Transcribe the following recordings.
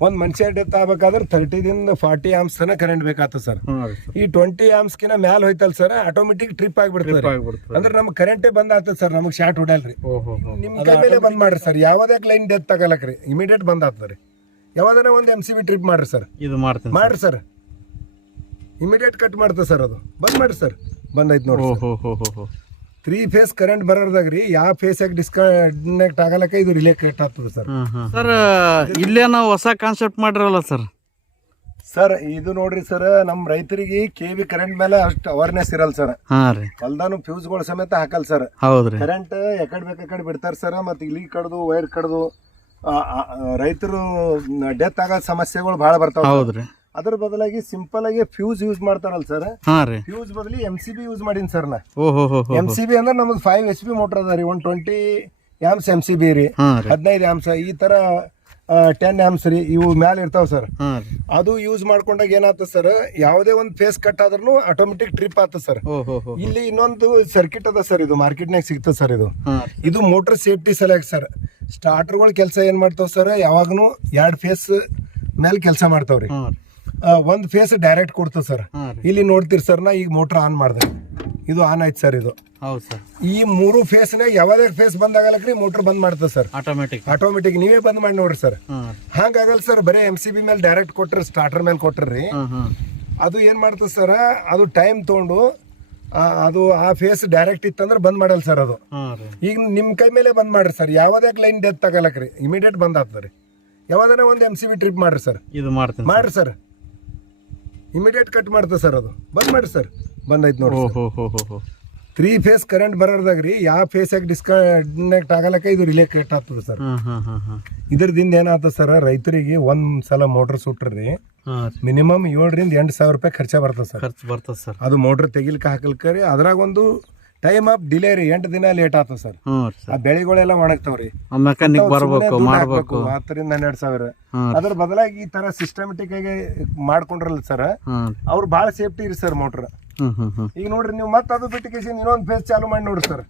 ಒಂದ್ ಮನುಷ್ಯ ಡೆತ್ ಆಗ್ಬೇಕಾದ್ರೆ ತರ್ಟಿದಿಂದ ಫಾರ್ಟಿ ಆಮ್ಸ್ ತನ ಕರೆಂಟ್ ಬೇಕಾಗ್ತದೆ ಸರ್ ಈ ಟ್ವೆಂಟಿ ಆಮ್ಸ್ಕಿನ ಮ್ಯಾಲ ಹೋಯ್ತಲ್ ಸರ್ ಆಟೋಮೆಟಿಕ್ ಟ್ರಿಪ್ ಆಗಿಬಿಡ್ತದೆ. ಅಂದ್ರೆ ನಮ್ಗೆ ಕರೆಂಟೇ ಬಂದ್ ಆಗ್ತದೆ ಸರ್ ನಮಗೆ ಶಾರ್ಟ್ ಹೊಡಲ್ರಿ ನಿಮ್ ಮೇಲೆ ಬಂದ್ ಮಾಡ್ರಿ ಸರ್ ಯಾವ್ದೇ ಲೈನ್ ಡೆತ್ ತಗಲಕ್ರಿ ಇಮಿಡಿಯೇಟ್ ಬಂದ್ ಆಗ್ತದೆ ರೀ. ಯಾವ್ದಾರ ಒಂದು ಎಂ ಸಿ ಬಿ ಟ್ರಿಪ್ ಮಾಡ್ರಿ ಸರ್ ಇದು ಮಾಡ್ತೀನಿ ಮಾಡ್ರಿ ಸರ್ ಇಮಿಡಿಯೇಟ್ ಕಟ್ ಮಾಡ್ತದೆ ಸರ್ ಅದು. ಬಂದ್ ಮಾಡ್ರಿ ಸರ್ ಬಂದೈತೆ ನೋಡಿ ಓಹೋ ಹೋ ಹೋ ಹೋ ತ್ರೀ ಫೇಸ್ ಕರೆಂಟ್ ಬರೋದಾಗ ರೀ ಯಾವ ಫೇಸಾಗಿ ಡಿಸ್ಕನೆಕ್ಟ್ ಆಗಲಕ್ಕ ಇದು ರಿಲೇ ಕಟ್ ಆಗ್ತದೆ ಸರ್ ಸರ್ ಇಲ್ಲೇ ನಾವು ಹೊಸ ಕಾನ್ಸೆಪ್ಟ್ ಮಾಡಿರಲ್ಲ ಸರ್ ಸರ್ ಇದು ನೋಡ್ರಿ ಸರ್ ನಮ್ಮ ರೈತರಿಗೆ ಕೆ ಬಿ ಕರೆಂಟ್ ಮೇಲೆ ಅಷ್ಟು ಅವೇರ್ನೆಸ್ ಇರಲ್ಲ ಸರ್ ಹೊಲ್ದಾನು ಫ್ಯೂಸ್ಗಳು ಸಮೇತ ಹಾಕಲ್ ಸರ್ ಹೌದ್ರಿ ಕರೆಂಟ್ ಎಕಡೆ ಬೇಕಡೆ ಬಿಡ್ತಾರೆ ಸರ್ ಮತ್ತೆ ಇಲ್ಲಿ ಕಡ್ದು ವೈರ್ ಕಡ್ದು ರೈತರು ಡೆತ್ ಆಗೋ ಸಮಸ್ಯೆಗಳು ಭಾಳ ಬರ್ತಾವ ಹೌದ್ರಿ ಅದ್ರ ಬದಲಾಗಿ ಸಿಂಪಲ್ ಆಗಿ ಫ್ಯೂಸ್ ಯೂಸ್ ಮಾಡ್ತಾರಲ್ಲ ಸರ್ ಹಾಂ ರೀ. ಫ್ಯೂಸ್ ಬದಲಿ ಎಂ ಸಿ ಬಿ ಯೂಸ್ ಮಾಡೀನಿ ಸರ್ ನಾ. ಓಹೋ ಹೋ ಎಂ ಸಿ ಬಿ ಅಂದ್ರೆ ನಮ್ದು ಫೈವ್ ಎಚ್ ಪಿ ಮೋಟರ್ ಅದ ರೀ one twenty amps M C B ರೀ ಹದಿನೈದು ಆಮ್ಸ್ ಈ ತರ ಟೆನ್ ಆಮ್ಸ್ ರೀ ಇವು ಮ್ಯಾಲ ಇರ್ತಾವ ಸರ್ ಅದು ಯೂಸ್ ಮಾಡ್ಕೊಂಡಾಗ ಏನಾಗ್ತದೆ ಸರ್ ಯಾವುದೇ ಒಂದು ಫೇಸ್ ಕಟ್ ಆದ್ರೂ ಆಟೋಮೆಟಿಕ್ ಟ್ರಿಪ್ ಆತ ಸರ್ ಇಲ್ಲಿ ಇನ್ನೊಂದು ಸರ್ಕಿಟ್ ಅದ ಸರ್ ಇದು ಮಾರ್ಕೆಟ್ನಾಗ ಸಿಗ್ತದ ಸರ್ ಇದು. ಇದು ಮೋಟರ್ ಸೇಫ್ಟಿ ಸಲಕ್ ಸರ್ ಸ್ಟಾರ್ಟರ್ಗಳ ಕೆಲಸ ಏನು ಮಾಡ್ತಾವ ಸರ್ ಯಾವಾಗನು ಎರಡು ಫೇಸ್ ಮೇಲೆ ಕೆಲಸ ಮಾಡ್ತಾವ್ರಿ ಒಂದು ಫೇಸ್ ಡೈರೆಕ್ಟ್ ಕೊಡ್ತದೆ ಸರ್ ಇಲ್ಲಿ ನೋಡ್ತೀರಿ ಸರ್ ನಾ ಈಗ ಮೋಟರ್ ಆನ್ ಮಾಡಿದೆ. ಇದು ಆನ್ ಆಯ್ತು ಸರ್ ಇದು. ಹೌದು ಸರ್ ಈ ಮೂರು ಫೇಸ್ನಾಗ ಯಾವಾಗ ಫೇಸ್ ಬಂದ್ ಆಗಲ್ಲಕ್ರಿ ಮೋಟರ್ ಬಂದ್ ಮಾಡ್ತದೆ ಸರ್ ಆಟೋಮೆಟಿಕ್ ಆಟೋಮೆಟಿಕ್ ನೀವೇ ಬಂದ್ ಮಾಡಿ ನೋಡ್ರಿ ಸರ್ ಹಂಗಾಗಲ್ಲ ಸರ್ ಬರೀ ಎಂ ಸಿ ಬಿ ಮೇಲೆ ಡೈರೆಕ್ಟ್ ಕೊಟ್ರಿ ಸ್ಟಾರ್ಟರ್ ಮೇಲೆ ಕೊಟ್ರಿ ಅದು ಏನು ಮಾಡ್ತದೆ ಸರ್ ಅದು ಟೈಮ್ ತಗೊಂಡು ಅದು ಆ ಫೇಸ್ ಡೈರೆಕ್ಟ್ ಇತ್ತಂದ್ರೆ ಬಂದ್ ಮಾಡಲ್ಲ ಸರ್ ಅದು. ಈಗ ನಿಮ್ಮ ಕೈ ಮೇಲೆ ಬಂದ್ ಮಾಡ್ರಿ ಸರ್ ಯಾವುದೇ ಲೈನ್ ಡೆತ್ ತಗಲಕ್ರಿ ಇಮಿಡಿಯೇಟ್ ಬಂದ್ ಆಗ್ತದೆ ರೀ ಯಾವ್ದಾರ ಒಂದು ಎಂ ಸಿ ಬಿ ಟ್ರಿಪ್ ಮಾಡ್ರಿ ಸರ್ ಇದು ಮಾಡ್ತೀನಿ ಮಾಡ್ರಿ ಸರ್ ಇಮಿಡಿಯೇಟ್ ಕಟ್ ಮಾಡ್ತದೆ ಸರ್ ಅದು. ಬಂದ್ ಮಾಡಿರಿ ಸರ್ ಬಂದೈತೆ ನೋಡಿ ಓಹೋ ಹೋ ಹೋ ಹೋ ತ್ರೀ ಫೇಸ್ ಕರೆಂಟ್ ಬರೋದಾಗ ರೀ ಯಾವ ಫೇಸಾಗಿ ಡಿಸ್ಕನೆಕ್ಟ್ ಆಗಲಕ್ಕ ಇದು ರಿಲೇ ಕಟ್ ಆಗ್ತದೆ ಸರ್ ಹಾಂ ಹಾಂ ಹಾಂ ಹಾಂ ಇದ್ರದಿಂದ ಏನಾಗ್ತದೆ ಸರ್ ರೈತರಿಗೆ ಒಂದ್ ಸಲ ಮೋಟರ್ ಸುಟ್ರಿ ಹಾಂ ರೀ. ಮಿನಿಮಮ್ ಏಳರಿಂದ ಎಂಟು ಸಾವಿರ ರೂಪಾಯಿ ಖರ್ಚ ಬರ್ತದೆ ಸರ್ ಖರ್ಚು ಬರ್ತದೆ ಸರ್ ಅದು ಮೋಟರ್ ತೆಗಿಲಿಕ್ಕೆ ಹಾಕಲಿಕ್ಕೆ ರೀ ಅದ್ರಾಗ ಒಂದು ಟೈಮ್ ಆಫ್ ಡಿಲೇ ರೀ ಎಂಟು ದಿನ ಲೇಟ್ ಆತ ಸರ್ ಹ್ಞೂ ರೀ ಆ ಬೆಳೆಗಳೆಲ್ಲ ಒಣಗ್ತಾವ್ರಿ. ಆ ಮೆಕ್ಯಾನಿಕ್ ಬರ್ಬೇಕು ಮಾಡ್ಬೇಕು. ಹತ್ತರಿಂದ ಹನ್ನೆರಡು ಸಾವಿರ. ಹಾಂ ಅದ್ರ ಬದಲಾಗಿ ಈ ತರ ಸಿಸ್ಟಮೆಟಿಕ್ ಆಗಿ ಮಾಡ್ಕೊಂಡ್ರಲ್ಲ ಸರ್ ಹಾಂ ಅವ್ರು ಬಹಳ ಸೇಫ್ಟಿ ಇರಿ ಸರ್ ಮೋಟ್ರ್ ಈಗ ನೋಡ್ರಿ ನೀವು ಮತ್ತೆ ಅದು ಬಿಟ್ಟು ಕೇಸಿ ಇನ್ನೊಂದು ಫೇಸ್ ಚಾಲು ಮಾಡಿ ನೋಡ್ರಿ ಸರ್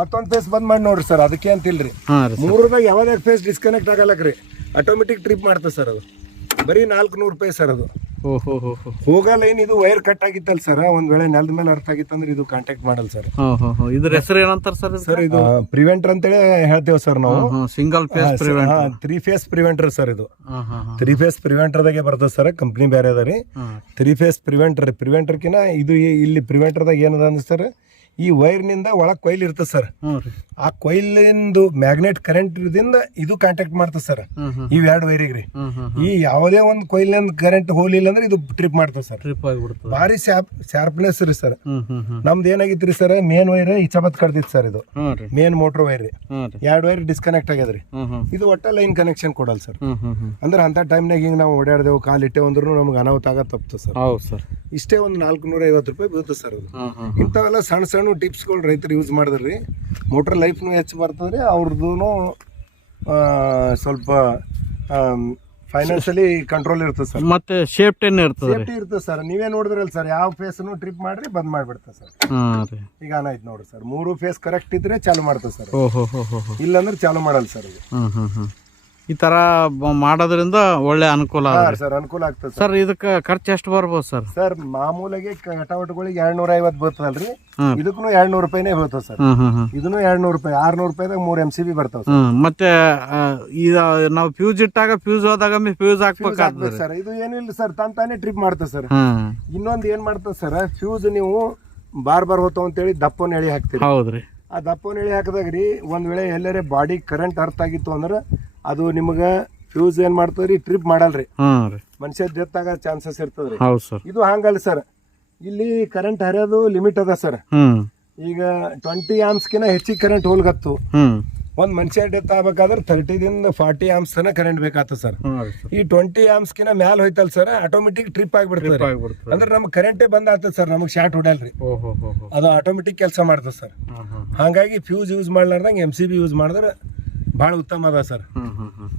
ಮತ್ತೊಂದು ಫೇಸ್ ಬಂದ್ ಮಾಡಿ ನೋಡ್ರಿ ಸರ್ ಅದಕ್ಕೆ ಅಂತಿಲ್ರಿ. ಇಲ್ರಿ ರೀ ಮೂರದಾಗ ಯಾವ್ದಾಗ ಫೇಸ್ ಡಿಸ್ಕನೆಕ್ಟ್ ಆಗಲ್ಲಕ್ರಿ. ಆಟೋಮೆಟಿಕ್ ಟ್ರಿಪ್ ಮಾಡ್ತದೆ ಸರ್ ಅದು. ಬರೀ ನಾಲ್ಕು ನೂರು ರೂಪಾಯಿ ಸರ್ ಅದು. ಹೋಗ ಏನ್ ಇದು ವೈರ್ ಕಟ್ ಆಗಿತ್ತಲ್ಲ ಸರ್ ಒಂದ್ ವೇಳೆ ನೆಲದ ಮೇಲೆ ಅರ್ಥ ಆಗಿತ್ತಂದ್ರೆ ಇದು ಕಾಂಟ್ಯಾಕ್ಟ್ ಮಾಡಲ್ಲ ಸರ್ ಇದ್ರ ಹೆಸರು ಏನಂತಾರ ಸರ್ ಸರ್ ಇದು ಪ್ರಿವೆಂಟರ್ ಅಂತೇಳಿ ಹೇಳ್ತೇವೆ ಸರ್ ನಾವು. Single phase three phase preventer sir ಇದು. ಹಾಂ ಹಾಂ ಹಾಂ. ತ್ರೀ ಫೇಸ್ ಪ್ರಿವೆಂಟರ್ದಾಗೆ ಬರ್ತದೆ ಸರ್ ಕಂಪ್ನಿ ಬೇರೆ ಅದ ರೀ. ಹಾಂ. ತ್ರೀ ಫೇಸ್ ಪ್ರಿವೆಂಟರ್ ಪ್ರಿವೆಂಟರ್ಕಿನ ಇದು ಇಲ್ಲಿ ಪ್ರಿವೆಂಟರ್ದಾಗ ಏನದ ಅಂದ್ರೆ ಸರ್ ಈ ವೈರ್ನಿಂದ ಒಳಗೆ ಕೊಯ್ಲ್ ಇರ್ತದೆ ಸರ್. ಆ ಕೊಯ್ಲಿಂದು ಮ್ಯಾಗ್ನೆಟ್ ಕರೆಂಟ್ ಇರೋದಿಂದ ಇದು ಕಾಂಟ್ಯಾಕ್ಟ್ ಮಾಡ್ತದೆ ಸರ್. ಎರಡು ವೈರಿಗೆ ರೀ ಈ ಯಾವುದೇ ಒಂದು ಕೊಯ್ಲಿಂದ ಕರೆಂಟ್ ಹೋಗ್ಲಿಲ್ಲ ಅಂದ್ರೆ ಇದು ಟ್ರಿಪ್ ಮಾಡ್ತದೆ ಸರ್. ಟ್ರಿಪ್ ಆಗಿಬಿಡ್ತದೆ. ಭಾರಿ ಶಾರ್ಪ್ ಶಾರ್ಪ್ನೆಸ್ ರೀ ಸರ್. ನಮ್ದು ಏನಾಗಿತ್ತು ರೀ ಸರ್ ಮೇನ್ ವೈರ್ ಇಚ್ಛಾಬತ್ ಕಡ್ದಿತ್ತು ಸರ್ ಇದು. Main motor wire. ರೀ. ಎರಡು ವೈರ್ ಡಿಸ್ಕನೆಕ್ಟ್ ಆಗ್ಯದ ರೀ ಇದು ಒಟ್ಟ ಲೈನ್ ಕನೆಕ್ಷನ್ ಕೊಡಲ್ಲ ಸರ್. ಅಂದ್ರೆ ಅಂತ ಟೈಮ್ನಾಗ ಹಿಂಗೆ ನಾವು ಓಡಾಡ್ದೇವು ಕಾಲು ಇಟ್ಟೆ ಅಂದ್ರೂ ನಮ್ಗೆ ಅನಾಹುತ ಆಗ ತಪ್ಪು ಸರ್. ಹೌದು ಸರ್. ಇಷ್ಟೇ ಒಂದು ನಾಲ್ಕು ನೂರ ಐವತ್ತು ರೂಪಾಯಿ ಬೀಳುತ್ತೆ ಸರ್ ಇಂಥವೆಲ್ಲ ಸಣ್ಣ ಸಣ್ಣ ಟಿಪ್ಸ್ಗಳು ರೈತರು ಯೂಸ್ ಮಾಡಿದ್ರಿ. ಮೋಟ್ರ್ ಲೈಫ್ನು ಹೆಚ್ಚು ಬರ್ತದೆ ರೀ ಅವ್ರದ್ದು ಸ್ವಲ್ಪ ಫೈನಾನ್ಷಿಯಲಿ ಕಂಟ್ರೋಲ್ ಇರ್ತದೆ ಸರ್. ಮತ್ತೆ ಸೇಫ್ಟಿನೇ ಇರ್ತದೆ ಸೇಫ್ಟಿ ಇರ್ತದೆ ಸರ್. ನೀವೇ ನೋಡಿದ್ರಲ್ಲ ಸರ್ ಯಾವ ಫೇಸ್ನು ಟ್ರಿಪ್ ಮಾಡ್ರಿ ಬಂದ್ ಮಾಡಿಬಿಡ್ತದೆ ಸರ್. ಈಗ ಆನಾಯ್ತು ನೋಡ್ರಿ ಸರ್. ಮೂರು ಫೇಸ್ ಕರೆಕ್ಟ್ ಇದ್ರೆ ಚಾಲು ಮಾಡ್ತದೆ ಸರ್. ಇಲ್ಲಾಂದ್ರೆ ಚಾಲು ಮಾಡಲ್ಲ ಸರ್. ಇದು ಹ್ಞೂ ಹ್ಞೂ ಹ್ಞೂ ಈ ತರ ಬ- ಮಾಡೋದ್ರಿಂದ ಒಳ್ಳೆ ಅನುಕೂಲ ಸರ್ ಅನುಕೂಲ ಆಗ್ತದೆ ಸರ್. ಸರ್ ಇದಕ್ಕೆ ಖರ್ಚು ಎಷ್ಟು ಬರ್ಬೋದು ಸರ್? ಸರ್ ಮಾಮೂಲಾಗಿ ಕಟಾವಟ್ಗಳಿಗೆ ಎರಡ್ ನೂರ ಐವತ್ತು ಹ್ಮ್. ಇದಕ್ಕೂ ಎರಡ್ ನೂರು ರೂಪಾಯಿನೇ ಬೀಳ್ತದೆ ಸರ್. ಇದನ್ನು ಎರಡ್ ನೂರು ರೂಪಾಯಿ ಆರ್ನೂರು ರೂಪಾಯಿದಾಗ ಮೂರ್ ಎಂ ಸಿ ಬಿ ಬರ್ತಾವ ಸರ್. ಮತ್ತೆ ಆ, ಈಗ ನಾವು ಫ್ಯೂಸ್ ಇಟ್ಟಾಗ ಫ್ಯೂಸ್ ಹೋದಾಗ ಫ್ಯೂಸ್ ಹಾಕ್ಬೇಕಾಗ್ತದೆ ರೀ ಸರ್. ಇದು ಏನಿಲ್ಲ ಸರ್. ತಾನ್ ತಾನೇ ಟ್ರಿಪ್ ಮಾಡ್ತದೆ ಸರ್. ಇನ್ನೊಂದು ಏನ್ ಮಾಡ್ತದೆ ಸರ್? ಫ್ಯೂಸ್ ನೀವು ಬಾರ್ ಬಾರ್ ಹೋತಾವ ಅಂತೇಳಿ ದಪ್ಪನ ಎಳಿ ಹಾಕ್ತೀರಿ. ಹೌದ್ರಿ. ಆ ದಪ್ಪನ ಎಳಿ ಹಾಕಿದಾಗ ರೀ ಒಂದ್ ವೇಳೆ ಎಲ್ಲರೇ ಬಾಡಿ ಕರೆಂಟ್ ಅರ್ಥ ಆಗಿತ್ತು ಅಂದ್ರೆ ಅದು ನಿಮಗೆ ಫ್ಯೂಸ್ ಏನ್ ಮಾಡ್ತದೆ ರೀ ಟ್ರಿಪ್ ಮಾಡಲ್ರಿ. ಹಾಂ ರೀ. ಮನುಷ್ಯ ಡೆತ್ ಆಗೋ ಚಾನ್ಸಸ್ ಇರ್ತದ್ರಿ. ಹೌದು ಸರ್. ಇದು ಹಂಗಲ್ಲ ಸರ್. ಇಲ್ಲಿ ಕರೆಂಟ್ ಹರಿಯೋದು ಲಿಮಿಟ್ ಅದ ಸರ್. ಈಗ ಟ್ವೆಂಟಿ ಆಮ್ಸ್ಕಿನ ಹೆಚ್ಚಿಗೆ ಕರೆಂಟ್ ಹೋಲ್ಗತ್ತು. ಒಂದ್ ಮನುಷ್ಯ ಡೆತ್ ಆಗ್ಬೇಕಾದ್ರೆ ತರ್ಟಿದಿಂದ ಫಾರ್ಟಿ ಆಮ್ಸ್ ತನ ಕರೆಂಟ್ ಬೇಕಾತ ಸರ್. ರೀ ಈ ಟ್ವೆಂಟಿ ಆಮ್ಸ್ಕಿನ ಮ್ಯಾಲ ಹೋಯ್ತಲ್ ಸರ್ ಆಟೋಮೆಟಿಕ್ ಟ್ರಿಪ್ ಆಗ್ಬಿಡ್ತದೆ ಅಂದ್ರೆ ನಮ್ಗೆ ಕರೆಂಟೇ ಬಂದ್ ಆಗ್ತದೆ ಸರ್ ನಮಗೆ ಶಾರ್ಟ್ ಹೊಡಲ್ರಿ ಓ ಹೋ ಹೋ ಹೋ. ಅದು ಆಟೋಮೆಟಿಕ್ ಕೆಲಸ ಮಾಡ್ತದೆ ಸರ್. ಹಾಂ ಹಾಂ ಹಾಗಾಗಿ ಫ್ಯೂಸ್ ಯೂಸ್ ಮಾಡ್ಲಾರ್ದಂಗೆ ಎಂ ಸಿ ಬಿ ಯೂಸ್ ಮಾಡಿದ್ರೆ ಭಾಳ ಉತ್ತಮ ಅದ ಸರ್. ಹ್ಮ್ ಹ್ಮ್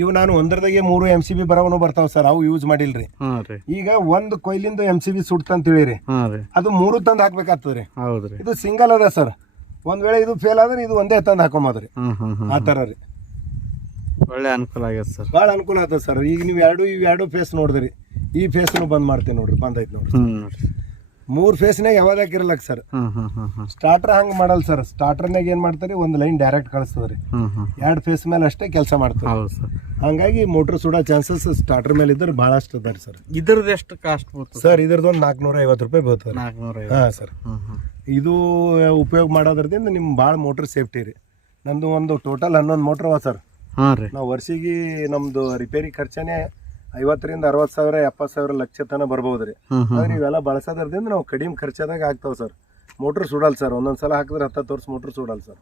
ಇವು ನಾನು ಒಂದರದಾಗೆ ಮೂರು ಎಂ ಸಿ ಬಿ ಬರವನು ಬರ್ತಾವ ಸರ್ ಅವು ಯೂಸ್ ಮಾಡಿಲ್ರಿ. ಹಾಂ ರೀ. ಈಗ ಒಂದು ಕೊಯ್ಲಿಂದ ಎಂ ಸಿ ಬಿ ಸುಡ್ತಂತ ಹೇಳಿರಿ ಹಾಂ ರೀ. ಅದು ಮೂರು ತಂದು ಹಾಕ್ಬೇಕಾಗ್ತದ್ರಿ. ಹೌದು ಇದು ಸಿಂಗಲ್ ಅದ ಸರ್. ಒಂದ್ ವೇಳೆ ಇದು ಫೇಲ್ ಆದ್ರೆ ಇದು ಒಂದೇ ತಂದು ಹಾಕೊಂಬೋದ್ರಿ. ಆ ಥರ ರೀ ಒಳ್ಳೆ ಅನುಕೂಲ ಆಗ್ಯದ ಸರ್. ಭಾಳ ಅನುಕೂಲ ಆಗ್ತದೆ ಸರ್. ಈಗ ನೀವು ಎರಡು ಇವು ಎರಡು ಫೇಸ್ ನೋಡಿದ್ರಿ. ಈ ಫೇಸ್ನು ಬಂದ್ ಮಾಡ್ತೇವೆ ನೋಡ್ರಿ ಬಂದೈತೆ ನೋಡ್ರಿ. ನೋಡ್ರಿ. ಮೂರು ಫೇಸ್ನಾಗ ಯಾವಾಗ ಇರಲಕ್ ಸರ್ ಸ್ಟಾರ್ಟರ್ ಹಂಗೆ ಮಾಡಲ್ಲ ಸರ್ ಸ್ಟಾರ್ಟರ್ನಾಗ ಏನು ಮಾಡ್ತಾರೆ? ಒಂದು ಲೈನ್ ಡೈರೆಕ್ಟ್ ಕಳಿಸ್ತದ್ರಿ ಎರಡು ಫೇಸ್ ಮೇಲೆ ಅಷ್ಟೇ ಕೆಲಸ ಮಾಡ್ತಾರೆ ಹಂಗಾಗಿ ಮೋಟ್ರ್ ಸುಡೋ ಚಾನ್ಸಸ್ ಸ್ಟಾರ್ಟರ್ ಮೇಲೆ ಇದ್ರೆ ಭಾಳಷ್ಟು ಅದ ರೀ ಸರ್ ಇದ್ರದ್ದು ಎಷ್ಟು ಕಾಸ್ಟ್ ಸರ್ ಇದ್ರದ್ದು ನಾಲ್ಕುನೂರ ಐವತ್ತು ರೂಪಾಯಿ ಬರ್ತದೆ ಹಾ ಸರ್ ಇದು ಉಪಯೋಗ ಮಾಡೋದ್ರದಿಂದ ನಿಮ್ಗೆ ಭಾಳ ಮೋಟ್ರ್ ಸೇಫ್ಟಿ ರೀ. ನಮ್ದು ಒಂದು ಟೋಟಲ್ ಹನ್ನೊಂದು ಮೋಟ್ರ್ ಅವ ಸರ್ ಹಾಂ ರೀ. ನಾವು ವರ್ಷಿಗೆ ನಮ್ಮದು ರಿಪೇರಿ ಖರ್ಚನೇ ಐವತ್ತರಿಂದ ಅರವತ್ತು ಸಾವಿರ ಎಪ್ಪತ್ತು ಸಾವಿರ ಲಕ್ಷ ತನಕ ಬರ್ಬೋದು ರೀ. ಆದ್ರೆ ಇವೆಲ್ಲ ಬಳಸೋದ್ರದಿಂದ ನಾವು ಕಡಿಮೆ ಖರ್ಚಾದಾಗ ಆಗ್ತಾವ ಸರ್. ಮೋಟ್ರ್ ಸುಡಲ್ಲ ಸರ್. ಒಂದೊಂದು ಸಲ ಹಾಕಿದ್ರೆ ಹತ್ತ ತೋರ್ಸ್ ಮೋಟ್ರ್ ಸುಡಲ್ಲ ಸರ್.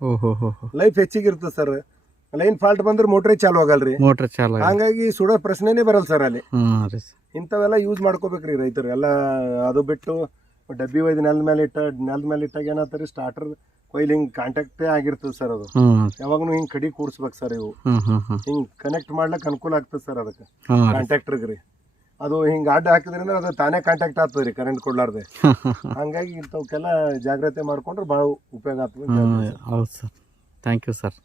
ಲೈಫ್ ಹೆಚ್ಚಿಗೆ ಇರ್ತದೆ ಸರ್. ಲೈನ್ ಫಾಲ್ಟ್ ಬಂದ್ರೆ ಮೋಟ್ರೇ ಚಾಲು ಆಗಲ್ರಿ ಮೋಟ್ರ್ ಚಾಲು ಹಂಗಾಗಿ ಸುಡೋ ಪ್ರಶ್ನೆನೇ ಬರಲ್ಲ ಸರ್ ಅಲ್ಲಿ. ಇಂಥವೆಲ್ಲ ಯೂಸ್ ಮಾಡ್ಕೋಬೇಕ್ರಿ ರೈತರು. ಎಲ್ಲ ಅದು ಬಿಟ್ಟು ಡಬ್ಬಿ ಒಯ್ದು ನೆಲದ ಮೇಲೆ ಇಟ್ಟ ನೆಲದ ಮೇಲೆ ಇಟ್ಟಾಗ ಏನಾಗ್ತಾರೆ ಸ್ಟಾರ್ಟರ್ ಕೊಯ್ಲಿ ಹಿಂಗೆ ಕಾಂಟ್ಯಾಕ್ಟೇ ಆಗಿರ್ತದೆ ಸರ್ ಅದು. ಯಾವಾಗನು ಹಿಂಗೆ ಕಡಿ ಕೂಡ್ಸ್ಬೇಕು ಸರ್ ಇವು. ಹಿಂಗೆ ಕನೆಕ್ಟ್ ಮಾಡ್ಲಿಕ್ಕೆ ಅನುಕೂಲ ಆಗ್ತದೆ ಸರ್ ಅದಕ್ಕೆ. ಕಾಂಟ್ಯಾಕ್ಟ್ರಿಗೆ ರೀ. ಅದು ಹಿಂಗೆ ಅಡ್ಡ ಹಾಕಿದ್ರಿಂದ ಅದು ತಾನೇ ಕಾಂಟ್ಯಾಕ್ಟ್ ಆಗ್ತದೆ ರೀ ಕರೆಂಟ್ ಕೊಡ್ಲಾರ್ದೆ. ಹಂಗಾಗಿ ಇಂಥವಕ್ಕೆಲ್ಲ ಜಾಗ್ರತೆ ಮಾಡ್ಕೊಂಡ್ರೆ ಭಾಳ ಉಪಯೋಗ ಆಗ್ತದೆ ಹೌದು ಸರ್ ಥ್ಯಾಂಕ್ ಯು ಸರ್